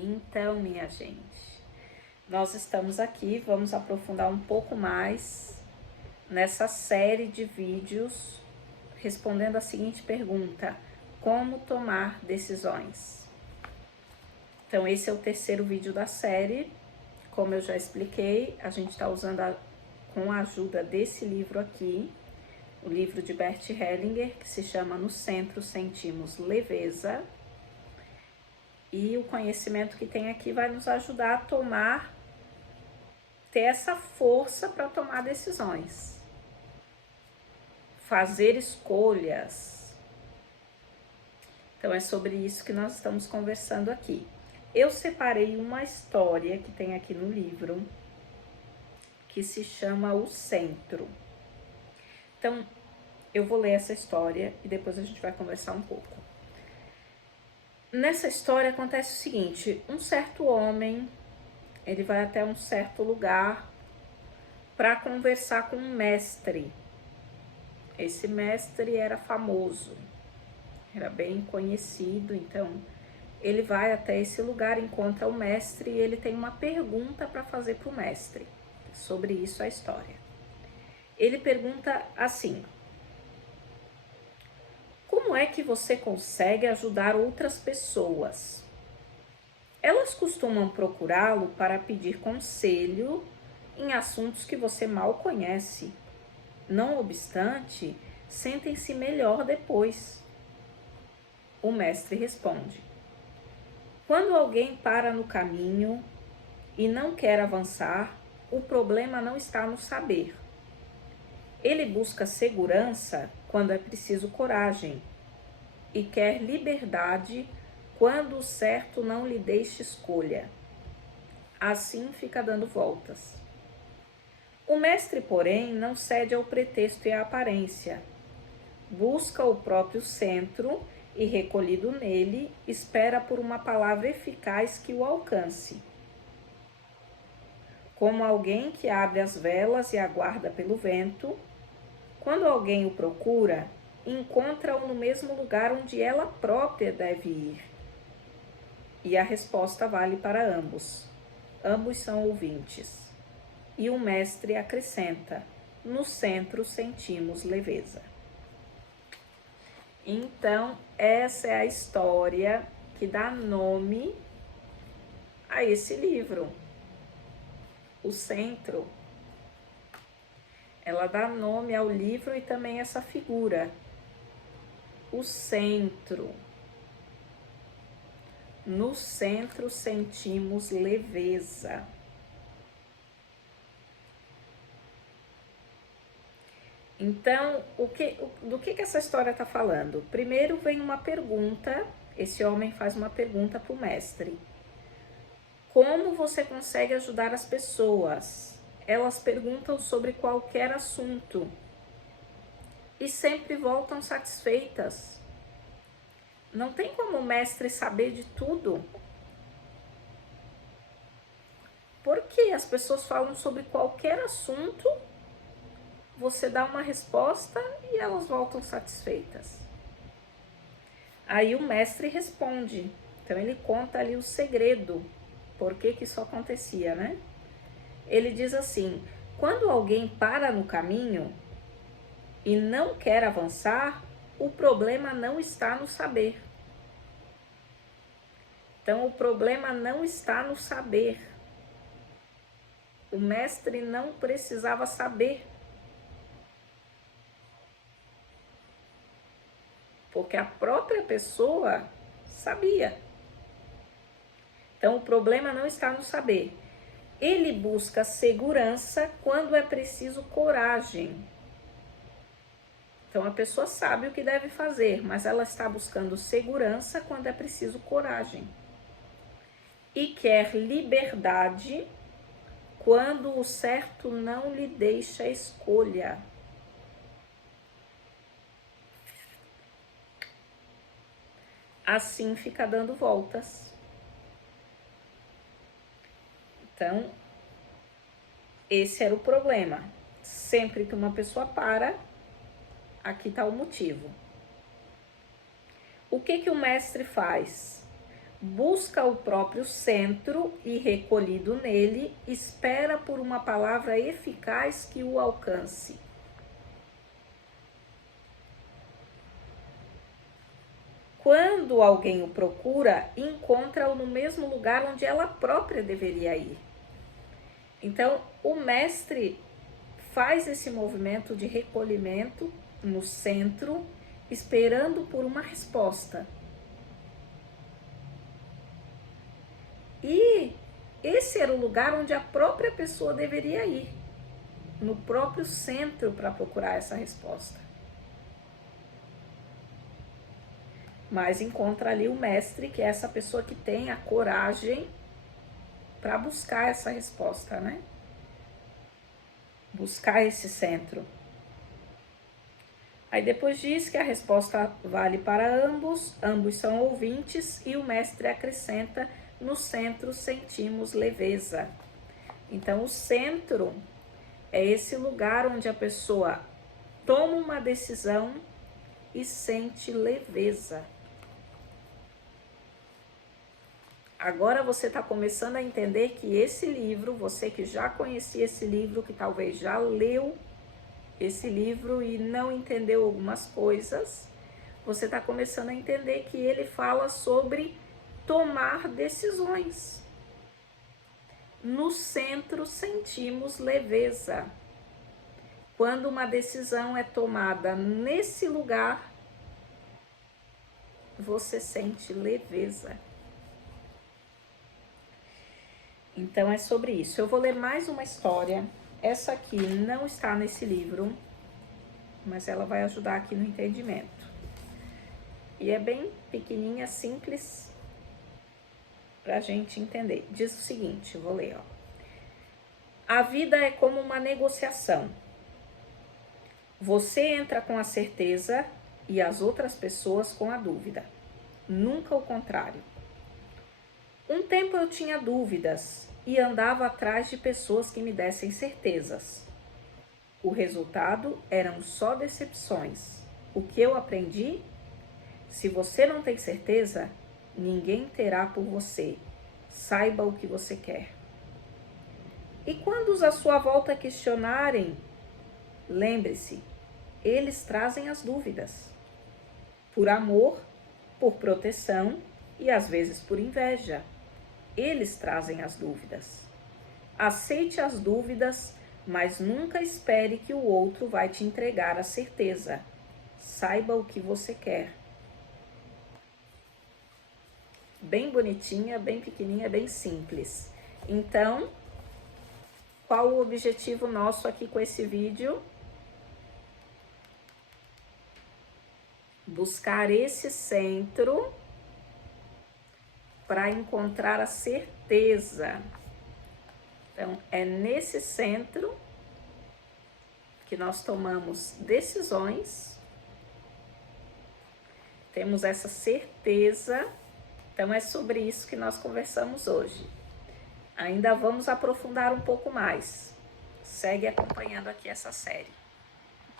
Então, minha gente, nós estamos aqui, vamos aprofundar um pouco mais nessa série de vídeos respondendo a seguinte pergunta: como tomar decisões? Então, esse é o terceiro vídeo da série. Como eu já expliquei, a gente está usando com a ajuda desse livro aqui, o livro de Bert Hellinger, que se chama No Centro Sentimos Leveza. E o conhecimento que tem aqui vai nos ajudar a ter essa força para tomar decisões, fazer escolhas. Então é sobre isso que nós estamos conversando aqui. Eu separei uma história que tem aqui no livro, que se chama O Centro. Então, eu vou ler essa história e depois a gente vai conversar um pouco. Nessa história acontece o seguinte: um certo homem, ele vai até um certo lugar para conversar com um mestre. Esse mestre era famoso, era bem conhecido, então ele vai até esse lugar, encontra o mestre e ele tem uma pergunta para fazer para o mestre. Sobre isso a história. Ele pergunta assim: como é que você consegue ajudar outras pessoas? Elas costumam procurá-lo para pedir conselho em assuntos que você mal conhece. Não obstante, sentem-se melhor depois. O mestre responde: quando alguém para no caminho e não quer avançar, o problema não está no saber. Ele busca segurança quando é preciso coragem e quer liberdade quando o certo não lhe deixa escolha. Assim fica dando voltas. O mestre, porém, não cede ao pretexto e à aparência. Busca o próprio centro e, recolhido nele, espera por uma palavra eficaz que o alcance. Como alguém que abre as velas e aguarda pelo vento, quando alguém o procura, encontra-o no mesmo lugar onde ela própria deve ir. E a resposta vale para ambos. Ambos são ouvintes. E o mestre acrescenta: no centro sentimos leveza. Então, essa é a história que dá nome a esse livro. O Centro. Ela dá nome ao livro e também essa figura. O centro. No centro sentimos leveza. Então, do que essa história está falando? Primeiro vem uma pergunta, esse homem faz uma pergunta para o mestre. Como você consegue ajudar as pessoas? Elas perguntam sobre qualquer assunto e sempre voltam satisfeitas. Não tem como o mestre saber de tudo. Porque as pessoas falam sobre qualquer assunto, você dá uma resposta e elas voltam satisfeitas. Aí o mestre responde. Então ele conta ali o segredo. Por que isso acontecia, né? Ele diz assim: quando alguém para no caminho e não quer avançar, o problema não está no saber. Então o problema não está no saber. O mestre não precisava saber. Porque a própria pessoa sabia. Então o problema não está no saber. Ele busca segurança quando é preciso coragem. Então a pessoa sabe o que deve fazer, mas ela está buscando segurança quando é preciso coragem. E quer liberdade quando o certo não lhe deixa escolha. Assim fica dando voltas. Então, esse era o problema. Sempre que uma pessoa para, aqui está o motivo. O que o mestre faz? busca o próprio centro e, recolhido nele, espera por uma palavra eficaz que o alcance. Quando alguém o procura, encontra-o no mesmo lugar onde ela própria deveria ir. Então, o mestre faz esse movimento de recolhimento no centro, esperando por uma resposta. E esse era o lugar onde a própria pessoa deveria ir, no próprio centro, para procurar essa resposta. Mas encontra ali o mestre, que é essa pessoa que tem a coragem para buscar essa resposta, né? Buscar esse centro. Aí depois diz que a resposta vale para ambos, ambos são ouvintes, e o mestre acrescenta: no centro sentimos leveza. Então, o centro é esse lugar onde a pessoa toma uma decisão e sente leveza. Agora você está começando a entender que esse livro, você que já conhecia esse livro, que talvez já leu esse livro e não entendeu algumas coisas, você está começando a entender que ele fala sobre tomar decisões. No centro sentimos leveza. Quando uma decisão é tomada nesse lugar, você sente leveza. Então é sobre isso. Eu vou ler mais uma história. Essa aqui não está nesse livro, mas ela vai ajudar aqui no entendimento. E é bem pequenininha, simples, para a gente entender. Diz o seguinte, eu vou ler, ó. A vida é como uma negociação. Você entra com a certeza e as outras pessoas com a dúvida. Nunca o contrário. Um tempo eu tinha dúvidas e andava atrás de pessoas que me dessem certezas. O resultado eram só decepções. O que eu aprendi? Se você não tem certeza, ninguém terá por você. Saiba o que você quer. E quando os à sua volta questionarem, lembre-se, eles trazem as dúvidas. Por amor, por proteção e às vezes por inveja. Eles trazem as dúvidas. Aceite as dúvidas, mas nunca espere que o outro vai te entregar a certeza. Saiba o que você quer. Bem bonitinha, bem pequenininha, bem simples. Então, qual o objetivo nosso aqui com esse vídeo? Buscar esse centro para encontrar a certeza. Então, é nesse centro que nós tomamos decisões, temos essa certeza. Então, é sobre isso que nós conversamos hoje. Ainda vamos aprofundar um pouco mais. Segue acompanhando aqui essa série.